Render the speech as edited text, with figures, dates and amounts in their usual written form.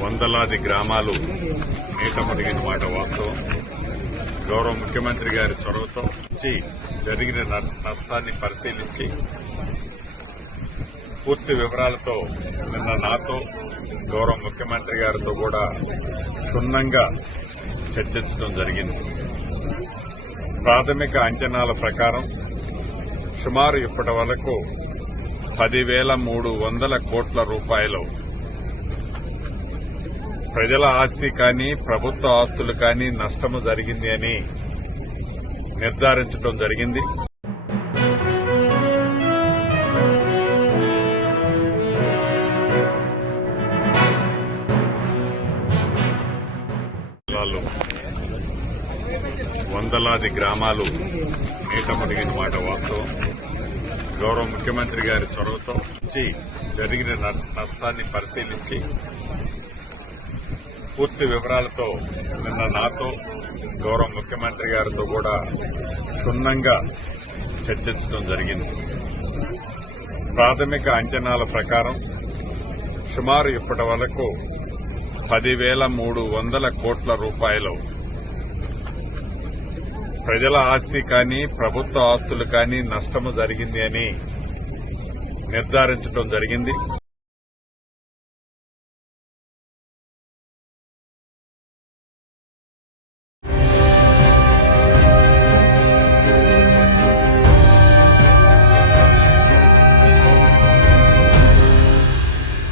వందలాది గ్రామాలు నీట మునిగిన మాట వాస్తవం. గౌరవ ముఖ్యమంత్రి గారి చొరవతో జరిగిన నష్టాన్ని పరిశీలించి పూర్తి వివరాలతో నిన్న నాతో గౌరవ ముఖ్యమంత్రి గారితో కూడా క్షుణ్ణంగా చర్చించడం జరిగింది. ప్రాథమిక అంచనాల ప్రకారం సుమారు ఇప్పటి వరకు 10,300 కోట్ల రూపాయలు ప్రజల ఆస్తి కానీ ప్రభుత్వ ఆస్తులు కానీ నష్టము జరిగింది అని నిర్ధారించడం జరిగింది. వందలాది గ్రామాలు నీట మునిగిన మాట వాస్తవం. గౌరవ ముఖ్యమంత్రి గారి చొరవతో జరిగిన నష్టాన్ని పరిశీలించి పూర్తి వివరాలతో నిన్న నాతో గౌరవ ముఖ్యమంత్రి గారితో కూడా క్షుణ్ణంగా చర్చించడం జరిగింది. ప్రాథమిక అంచనాల ప్రకారం సుమారు ఇప్పటి వరకు 10,300 కోట్ల రూపాయలు ప్రజల ఆస్తి కానీ ప్రభుత్వ ఆస్తులు కానీ నష్టము జరిగింది అని నిర్ధారించడం జరిగింది.